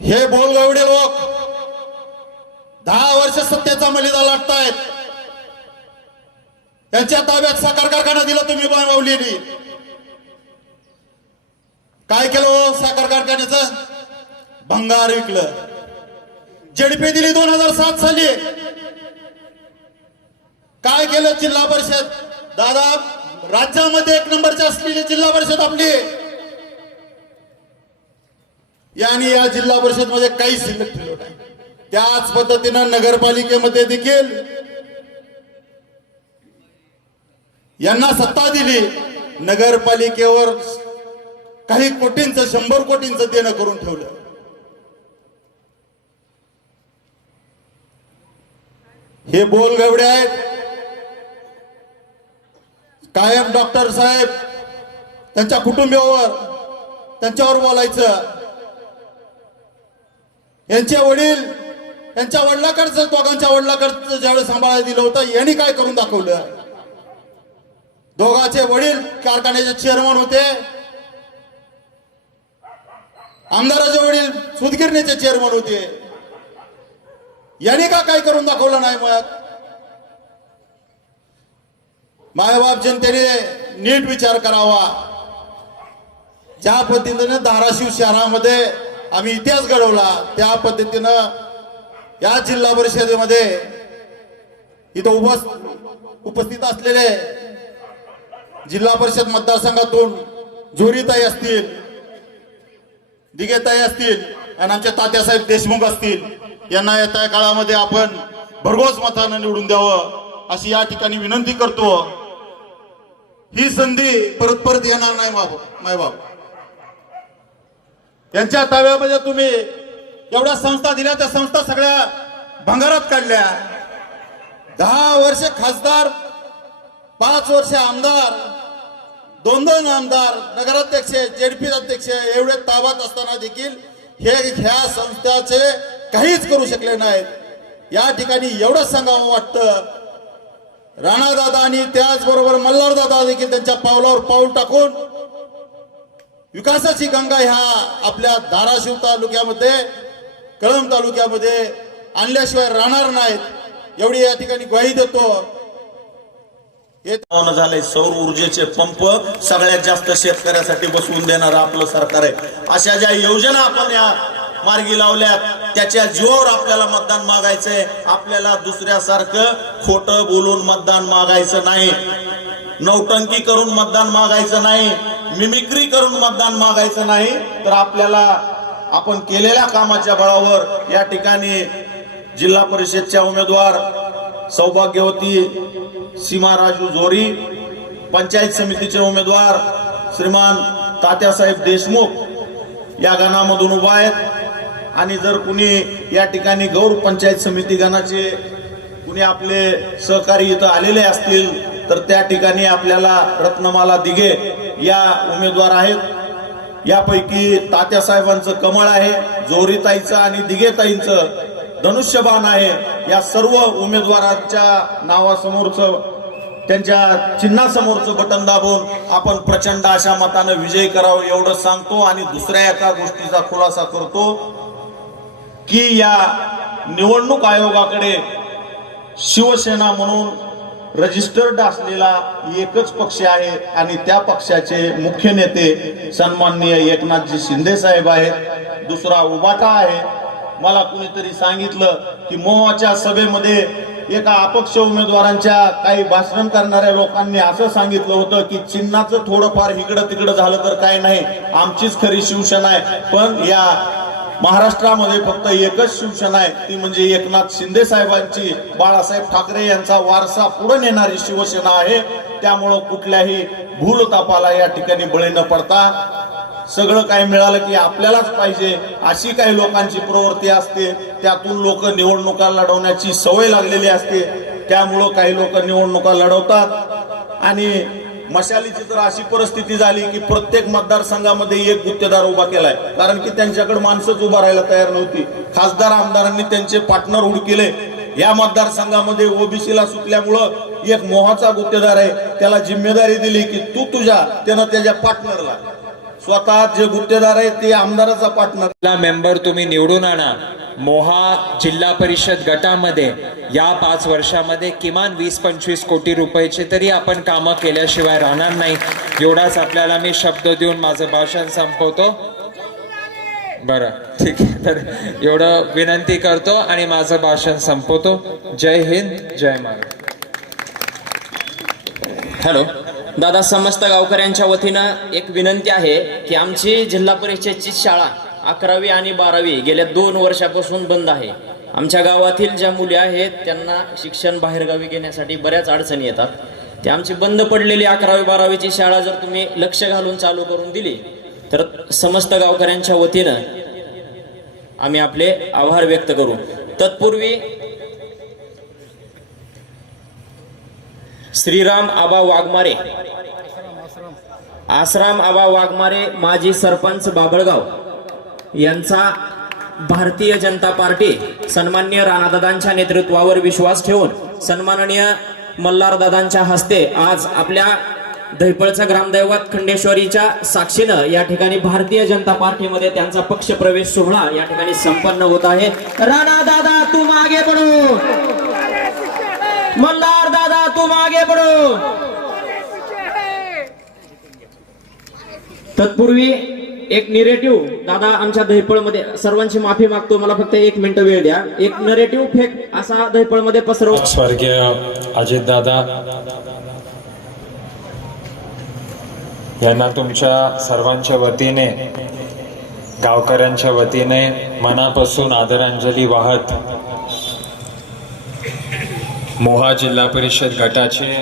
हे बोलगवडे लोक 10 वर्ष सत्तेचा मलिदा लाटतायत। त्यांच्या ताब्यात साखर कारखाना दिला तुम्ही माऊलींनी। काय केलं साखर कारखान्याचं? भंगार विकलं। झडपी दिली 2007 साली। काय केलं? जिल्हा परिषद दादा राज्यामध्ये 1 नंबरची असलेली जिल्हा परिषद आपली, यानी या जिल्हा परिषद मध्ये काही शिल्लक ठेवलं नाही। त्याच पद्धतीनं नगरपालिकेमध्ये देखील यांना सत्ता दिली। नगरपालिकेवर काही कोटींचं 100 कोटींचं देणं करून ठेवलं। हे बोलगवडे आहेत। कायम डॉक्टर साहेब त्यांच्या कुटुंबियावर त्यांच्यावर बोलायचं। यांचे वडील त्यांच्या वडिलाकडचं दोघांच्या वडिलाकडचं ज्यावेळेस सांभाळायला दिलं होतं यांनी काय करून दाखवलं? दोघांचे वडील कारखान्याचे चेअरमन होते। आमदाराचे वडील सुतगिरणीचे चेअरमन होते। यांनी का काय करून दाखवलं नाही? मग मायबाप जनतेने नीट विचार करावा। ज्या पद्धतीने धाराशिव शहरामध्ये आम्ही इतिहास घडवला त्या पद्धतीनं या जिल्हा परिषदेमध्ये इथं उपस्थित असलेले जिल्हा परिषद मतदारसंघातून जोरीताई असतील, दिगेताई असतील आणि आमचे तात्यासाहेब देशमुख असतील, यांना येत्या काळामध्ये आपण भरघोस मतानं निवडून द्यावं अशी या ठिकाणी विनंती करतो। ही संधी परत परत येणार नाही मायबाप। यांच्या ताब्यामध्ये तुम्ही एवढ्या संस्था दिल्या, त्या संस्था सगळ्या भंगारात काढल्या। 10 वर्ष खासदार, 5 वर्ष आमदार, 2 आमदार, नगराध्यक्ष, जेडपी अध्यक्ष एवढे ताब्यात असताना देखील ह्या संस्थाचे काहीच करू शकले नाहीत। या ठिकाणी एवढंच सांगावं वाटतं, राणादादा आणि त्याचबरोबर मल्हारदादा देखील त्यांच्या पावलावर पाऊल टाकून विकासाची गंगा ह्या आपल्या धाराशिव तालुक्यामध्ये, कळंब तालुक्यामध्ये आणल्याशिवाय राहणार नाहीत एवढी या ठिकाणी ग्वाही देतो। झाले सौर ऊर्जेचे पंप सगळ्यात जास्त शेतकऱ्यासाठी बसवून देणार आपलं सरकार आहे। अशा ज्या योजना आपण या मार्गी लावल्यात त्याच्या जीवावर आपल्याला मतदान मागायचंय। आपल्याला दुसऱ्यासारखं खोटं बोलून मतदान मागायचं नाही, नौटंकी करून मतदान मागायचं नाही, मिमिक्री करून मतदान मागायचं नाही। तर आपल्याला आपण केलेल्या कामाच्या बळावर या ठिकाणी जिल्हा परिषदच्या उमेदवार सौभाग्यवती सीमा राजू जोरी, पंचायत समितीचे उमेदवार श्रीमान तात्यासाहेब देशमुख या गणामधून उभा आहेत। आणि जर कुणी या ठिकाणी गौर पंचायत समिती गणाचे कुणी आपले सहकारी इथं आलेले असतील तर त्या ठिकाणी आपल्याला रत्नमाला दिघे या उमेदवार आहेत। यापैकी तात्यासाहेबांचं कमळ आहे, जोरीताईचं आणि दिघेताईंचं धनुष्यबाण आहे। या सर्व उमेदवारांच्या नावासमोरचं, त्यांच्या चिन्हासमोरचं बटन दाबून आपण प्रचंड अशा मतानं विजयी करावं एवढं सांगतो। आणि दुसऱ्या एका गोष्टीचा खुलासा करतो की या निवडणूक आयोगाकडे शिवसेना म्हणून रजिस्टर्ड असलेला एकच पक्ष आहे आणि त्या पक्षाचे मुख्य नेते सन्माननीय एकनाथजी शिंदे साहेब आहेत। दुसरा उभाटा आहे। मला कुणीतरी सांगितलं की मोहाच्या सभेमध्ये एका अपक्ष उमेदवारांच्या काही भाषण करणाऱ्या लोकांनी असं सांगितलं होतं की चिन्हाचं थोडंफार इकडं तिकडं झालं तर काय नाही, आमचीच खरी शिवसेना आहे। पण या महाराष्ट्रामध्ये फक्त एकच शिवसेना आहे, ती म्हणजे एकनाथ शिंदे साहेबांची, बाळासाहेब ठाकरे यांचा वारसा पुढे नेणारी शिवसेना आहे। त्यामुळं कुठल्याही भूलतापाला या ठिकाणी बळी न पडता सगळं काही मिळालं की आपल्यालाच पाहिजे अशी काही लोकांची प्रवृत्ती असते। त्यातून लोक निवडणुका लढवण्याची सवय लागलेली असते। त्यामुळं काही लोक निवडणुका लढवतात आणि मशालीची तर अशी परिस्थिती झाली की प्रत्येक मतदारसंघामध्ये एक गुत्तेदार उभा केलाय, कारण की त्यांच्याकडे माणसंच उभा राहायला तयार नव्हती। खासदार आमदारांनी त्यांचे पार्टनर हुडकिले। या मतदारसंघामध्ये ओबीसीला सुटल्यामुळं एक मोहाचा गुत्तेदार आहे, त्याला जिम्मेदारी दिली की तू तुझ्या, त्यानं त्याच्या पार्टनरला स्वतः जे गुत्तेदार आहेत ते आमदाराचा पार्टनर. मेंबर तुम्ही निवडून आणा. मोहा जिल्हा परिषद गटामध्ये या 5 वर्षामध्ये किमान 20-25 कोटी रुपयाचे तरी आपण कामं केल्याशिवाय राहणार नाही. एवढाच आपल्याला मी शब्द देऊन माझं भाषण संपवतो. बरं, ठीक आहे. तर एवढं विनंती करतो आणि माझं भाषण संपवतो. जय हिंद, जय महाराष्ट्र. हॅलो दादा, समस्त गावकऱ्यांच्या वतीनं एक विनंती आहे की आमची जिल्हा परिषदची शाळा 11वी आणि 12वी गेल्या 2 वर्षापासून बंद आहे. आमच्या गावातील ज्या मुली आहेत त्यांना शिक्षण बाहेरगावी घेण्यासाठी बऱ्याच अडचणी येतात. ते आमची बंद पडलेली 11वी 12वीची शाळा जर तुम्ही लक्ष घालून चालू करून दिली तर समस्त गावकऱ्यांच्या वतीनं आम्ही आपले आभार व्यक्त करू. तत्पूर्वी श्रीराम आबा वाघमारे, आसराम आबा वाघमारे, माजी सरपंच बाबळगाव यांचा भारतीय जनता पार्टी सन्माननीय राणादादांच्या नेतृत्वावर विश्वास ठेवून सन्माननीय मल्हारदादांच्या हस्ते आज आपल्या दहिपळचं ग्रामदैवत खंडेश्वरीच्या साक्षीनं या ठिकाणी भारतीय जनता पार्टीमध्ये त्यांचा पक्ष प्रवेश सोहळा या ठिकाणी संपन्न होत आहे. राणादादा तुम आगे बढ़ो, मल्हारदादा तुम आगे बढ़ो. तत्पूर्वी एक निरेटिव्ह दादा आमच्या दहिपळमध्ये, सर्वांची माफी मागतो, मला फक्त 1 मिनिट वेळ द्या. एक नरेटिव्ह फेक असा दहिपळमध्ये पसरव. स्वर्गीय अजितदादा यांना तुमच्या सर्वांच्या वतीने, गावकऱ्यांच्या वतीने मनापासून आदरांजली वाहत मोहा जिल्हा परिषद गटाचे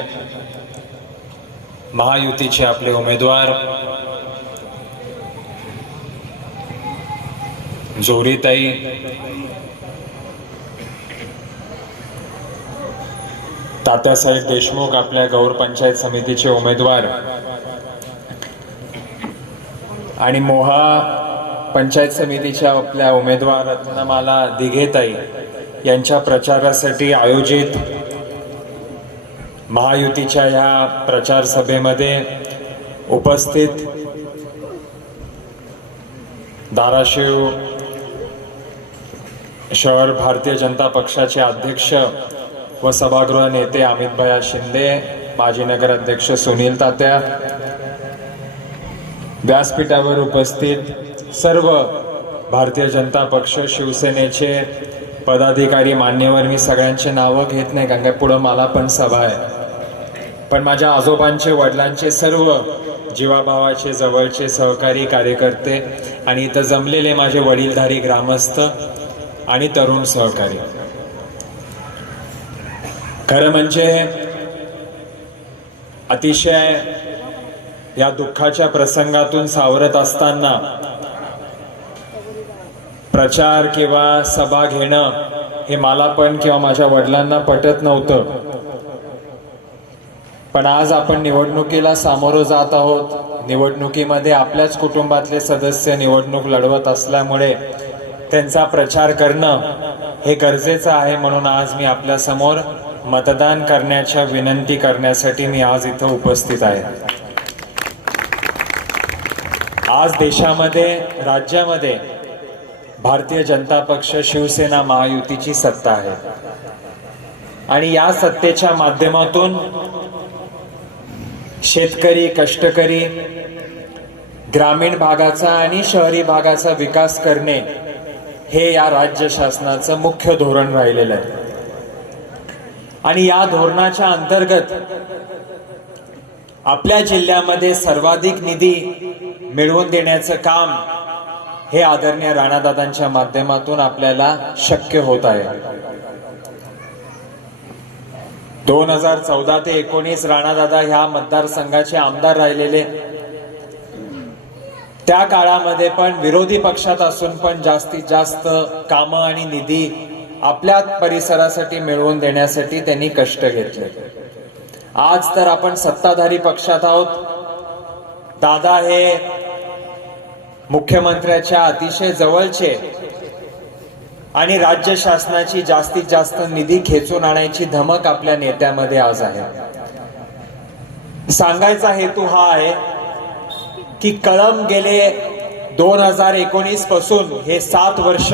महायुतीचे आपले उमेदवार जोरीताई तात्यासाहेब देशमुख, आपल्या गौर पंचायत समितीचे उमेदवार, आणि मोहा पंचायत समितीच्या आपल्या उमेदवार रत्नमाला दिघेताई यांच्या प्रचारासाठी आयोजित महायुतीच्या ह्या प्रचार सभेमध्ये उपस्थित धाराशिव शहर भारतीय जनता पक्षाचे अध्यक्ष व सभागृह नेते अमितभाई शिंदे, माजी नगराध्यक्ष सुनील तात्या, व्यासपीठावर उपस्थित सर्व भारतीय जनता पक्ष शिवसेनेचे पदाधिकारी मान्यवर, मी सगळ्यांचे नावं घेत नाही कारण काय पुढं मला पण सभा आहे, पण माझ्या आजोबांचे, वडिलांचे, सर्व जीवाभावाचे जवळचे सहकारी कार्यकर्ते आणि इथं जमलेले माझे वडीलधारी ग्रामस्थ आणि तरुण सहकारी. खरं म्हणजे अतिशय या दुःखाच्या प्रसंगातून सावरत असताना प्रचार किंवा सभा घेणं हे मला पण किंवा माझ्या वडिलांना पटत नव्हतं. पण आज आपण निवडणुकीला सामोरं जात आहोत. निवडणुकीमध्ये आपल्याच कुटुंबातले सदस्य निवडणूक लढवत असल्यामुळे त्यांचा प्रचार करणं हे गरजेचं आहे. म्हणून आज मी आपल्या समोर मतदान करण्याच्या विनंती करण्यासाठी मी आज इथं उपस्थित आहे. आज देशामध्ये, राज्यामध्ये भारतीय जनता पक्ष, शिवसेना महायुतीची सत्ता आहे आणि या सत्तेच्या माध्यमातून शेतकरी, कष्टकरी, ग्रामीण भागाचा आणि शहरी भागाचा विकास करणे हे या राज्य शासनाचं मुख्य धोरण राहिलेलं आहे. आणि या धोरणाच्या अंतर्गत आपल्या जिल्ह्यामध्ये सर्वाधिक निधी मिळवून देण्याचं काम हे आदरणीय राणादादांच्या माध्यमातून आपल्याला शक्य होत आहे. 2014 ते 19 राणादादा ह्या मतदारसंघाचे आमदार राहिलेले. त्या काळामध्ये पण विरोधी पक्षात असून पण जास्तीत जास्त कामं आणि निधी आपल्या परिसरासाठी मिळवून देण्यासाठी त्यांनी कष्ट घेतले. आज तर आपण सत्ताधारी पक्षात आहोत. दादा हे मुख्यमंत्र्याच्या अतिशय जवळचे आणि राज्य शासनाची जास्तीत जास्त निधी खेचून आणायची धमक आपल्या नेत्यामध्ये आज आहे. सांगायचा हेतू हा आहे की कळंब गेले 2019 पासून हे 7 वर्ष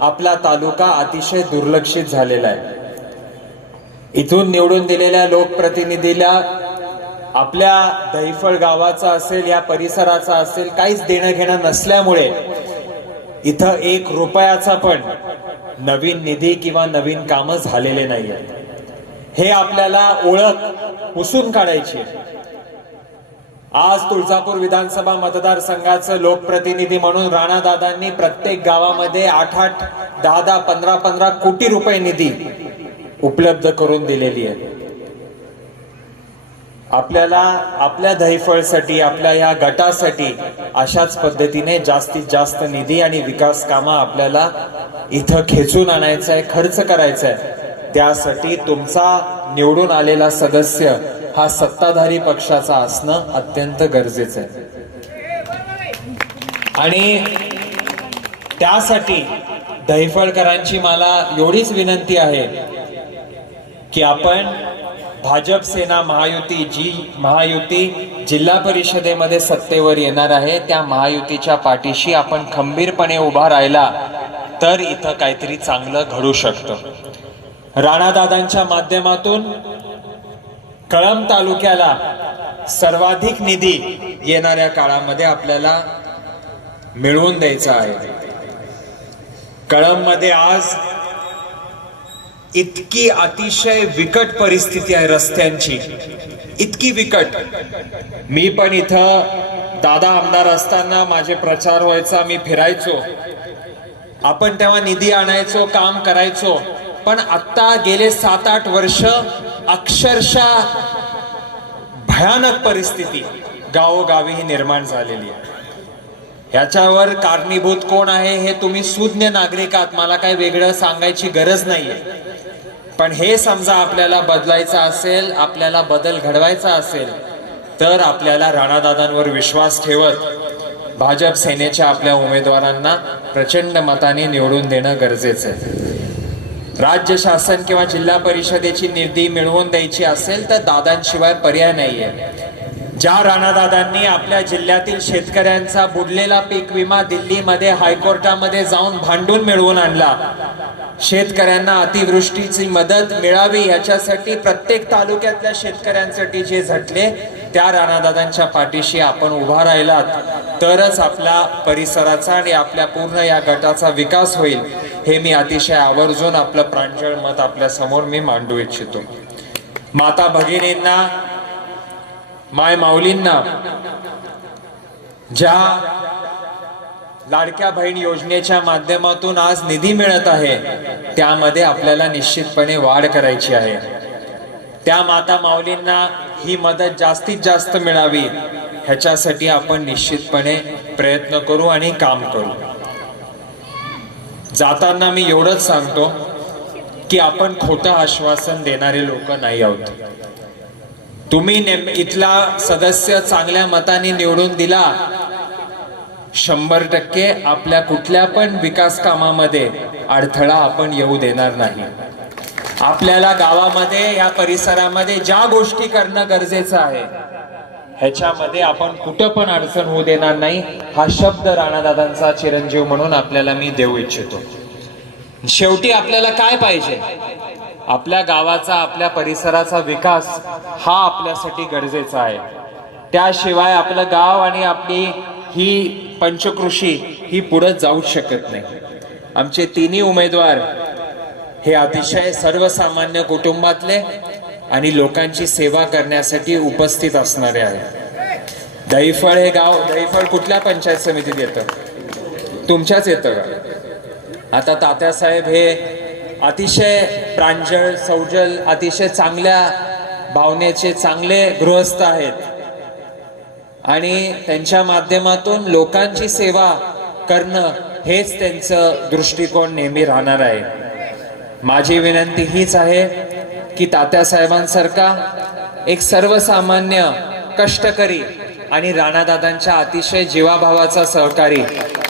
आपला तालुका अतिशय दुर्लक्षित झालेला आहे. इथून निवडून दिलेल्या लोकप्रतिनिधीला आपल्या दहिफळ गावाचा असेल या परिसराचा असेल काहीच देणं घेणं नसल्यामुळे इथं 1 रुपयाचा पण नवीन निधी किंवा नवीन कामं झालेले नाहीये. हे आपल्याला ओळख पुसून काढायची आहे. आज तुळजापूर विधानसभा मतदारसंघाचं लोकप्रतिनिधी म्हणून राणादादांनी प्रत्येक गावामध्ये 8-8, 10-10, 15-15 कोटी रुपये निधी उपलब्ध करून दिलेली आहे. आपल्याला आपल्या दहिफळसाठी आपल्या या गटासाठी अशाच पद्धतीने जास्तीत जास्त निधी आणि विकास कामं आपल्याला इथं खेचून आणायचं आहे, खर्च करायचा आहे. त्यासाठी तुमचा निवडून आलेला सदस्य हा सत्ताधारी पक्षाचा असणं अत्यंत गरजेचं आहे. आणि त्यासाठी दहिफळकरांची मला एवढीच विनंती आहे की आपण भाजप सेना महायुती, जी महायुती जिल्हा परिषदेमध्ये सत्तेवर येणार आहे, त्या महायुतीच्या पाठीशी आपण खंबीरपणे उभा राहिला तर इथं काहीतरी चांगलं घडू शकतं. राणादादांच्या माध्यमातून कळंब तालुक्याला सर्वाधिक निधी येणाऱ्या काळामध्ये आपल्याला मिळवून द्यायचा आहे. कळंबमध्ये आज इतकी अतिशय बिकट परिस्थिती आहे रस्त्यांची, इतकी बिकट. मी पण इथं दादा आमदार असताना माझे प्रचार व्हायचा, मी फिरायचो, आपण तेव्हा निधी आणायचो, काम करायचो. पण आता गेले 7-8 वर्ष अक्षरशः भयानक परिस्थिती गावोगावी ही निर्माण झालेली आहे. ह्याच्यावर कारणीभूत कोण आहे हे तुम्ही सुज्ञ नागरिक आहात, मला काही वेगळं सांगायची गरज नाहीये. पण हे समजा आपल्याला बदलायचं असेल, आपल्याला बदल घडवायचा असेल तर आपल्याला राणादादांवर विश्वास ठेवत भाजप सेनेच्या आपल्या उमेदवारांना प्रचंड मताने निवडून देणं गरजेचं आहे. राज्य शासन किंवा जिल्हा परिषदेची निधी मिळवून द्यायची असेल तर दादांशिवाय पर्याय नाहीये. ज्या राणादादांनी आपल्या जिल्ह्यातील शेतकऱ्यांचा बुडलेला पीक विमा दिल्लीमध्ये हायकोर्टामध्ये जाऊन भांडून मिळवून आणला, शेतकऱ्यांना अतिवृष्टीची मदत मिळावी ह्याच्यासाठी प्रत्येक तालुक्यातल्या शेतकऱ्यांसाठी जे झटले, त्या राणादादांच्या पाठीशी आपण उभा राहिलात तरच आपल्या परिसराचा आणि आपल्या पूर्ण या गटाचा विकास होईल. हे मी अतिशय आवर्जून आपलं प्रांजळ मत आपल्या समोर मी मांडू इच्छितो. माता भगिनींना, माय माऊलींना ज्या लाडक्या बहीण योजनेच्या माध्यमातून आज निधी मिळत आहे त्यामध्ये आपल्याला निश्चितपणे वाढ करायची आहे. त्या माता माऊलींना ही मदत जास्तीत जास्त मिळावी ह्याच्यासाठी आपण निश्चितपणे प्रयत्न करू आणि काम करू. जाताना मी एवढंच सांगतो की आपण खोटं आश्वासन देणारे लोक नाही आहोत. तुम्ही इथला सदस्य चांगल्या मताने निवडून दिला, 100% आपल्या कुठल्या पण विकास कामामध्ये अडथळा आपण येऊ देणार नाही. आपल्याला गावामध्ये या परिसरामध्ये ज्या गोष्टी करणं गरजेचं आहे ह्याच्यामध्ये आपण कुठं पण अडचण होऊ देणार नाही. हा शब्द राणादादांचा चिरंजीव म्हणून आपल्याला मी देऊ इच्छितो. शेवटी आपल्याला काय पाहिजे? आपल्या गावाचा, आपल्या परिसराचा विकास हा आपल्यासाठी गरजेचा आहे. त्याशिवाय आपलं गाव आणि आपली ही पंचकृषी ही पुढे जाऊ शकत नाही. आमचे तिन्ही उमेदवार हे अतिशय सर्वसामान्य कुटुंबातले आणि लोकांची सेवा करण्यासाठी उपस्थित असणारे आहेत. दहिफळ हे गाव, दहिफळ कुठल्या पंचायत समितीत येतं? तुमच्याच येतं का? आता तात्यासाहेब हे अतिशय प्रांजळ, सौजल, अतिशय चांगल्या भावनेचे चांगले गृहस्थ आहेत आणि त्यांच्या माध्यमातून लोकांची सेवा करणं हेच त्यांचं दृष्टिकोन नेहमी राहणार आहे. माझी विनंती हीच आहे की तात्यासाहेबांसारखा एक सर्वसामान्य कष्टकरी आणि राणादादांच्या अतिशय जीवाभावाचा सहकारी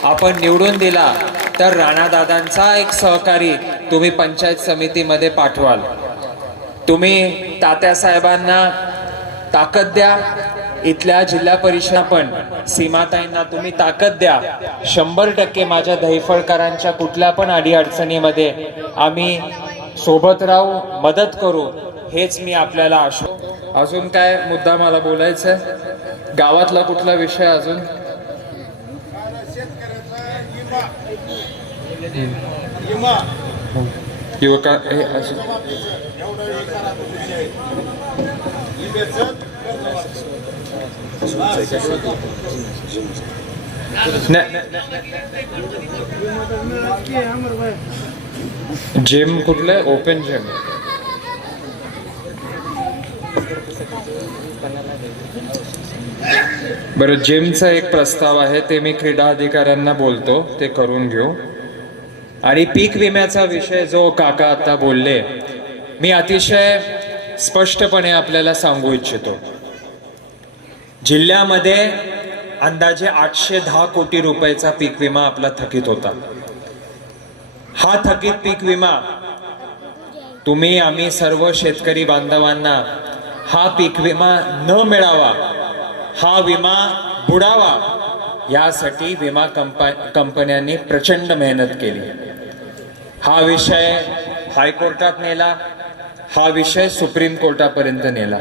आपण निवडून दिला तर राणादादांचा एक सहकारी तुम्ही पंचायत समितीमध्ये पाठवाल. तुम्ही तात्यासाहेबांना ताकद द्या, इथल्या जिल्हा परिषद पण सीमाताईंना तुम्ही ताकद द्या. 100% माझ्या दहिफळकरांच्या कुठल्या पण अडीअडचणीमध्ये आम्ही सोबत राहू, मदत करू, हेच मी आपल्याला अजून काय मुद्दा मला बोलायचा आहे? गावातला कुठला विषय अजून? युवका हे अजून जिम कुठलं? Open gym. बरं, जिमचा एक प्रस्ताव आहे, ते मी क्रीडा अधिकाऱ्यांना बोलतो, ते करून घेऊ. आणि पीक विम्याचा विषय जो काका आता बोलले, मी अतिशय स्पष्टपणे आपल्याला सांगू इच्छितो. जिल्ह्यामध्ये अंदाजे 810 कोटी रुपयाचा पीक विमा आपला थकीत होता. हा थकीत पीक विमा तुम्ही आम्ही सर्व शेतकरी बांधवांना हा पीक विमा न मिळावा, हा विमा बुडावा, यासाठी विमा कंपन्यांनी प्रचंड मेहनत केली. हा विषय हायकोर्टात नेला, हा विषय सुप्रीम कोर्टापर्यंत नेला.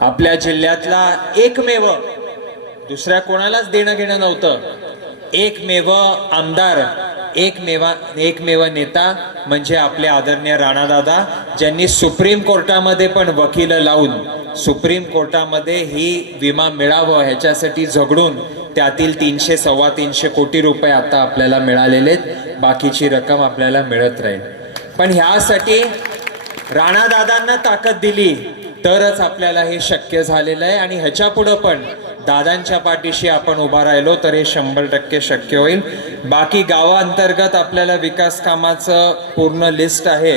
आपल्या जिल्ह्यातला एकमेव, दुसऱ्या कोणालाच देणं घेणं नव्हतं, एकमेव आमदार, एकमेव नेता म्हणजे आपले आदरणीय राणादादा, ज्यांनी सुप्रीम कोर्टामध्ये पण वकील लावून सुप्रीम कोर्टामध्ये ही विमा मिळावं ह्याच्यासाठी झगडून त्यातील 300-325 कोटी रुपये आता आपल्याला मिळालेले आहेत. बाकीची रक्कम आपल्याला मिळत राहील. पण ह्यासाठी राणादादांना ताकद दिली तरच आपल्याला हे शक्य झालेलं आहे. आणि ह्याच्या पुढं पण दादांच्या पाठीशी आपण उभा राहिलो तर हे 100% शक्य होईल. बाकी गावांतर्गत आपल्याला विकास कामाचं पूर्ण लिस्ट आहे.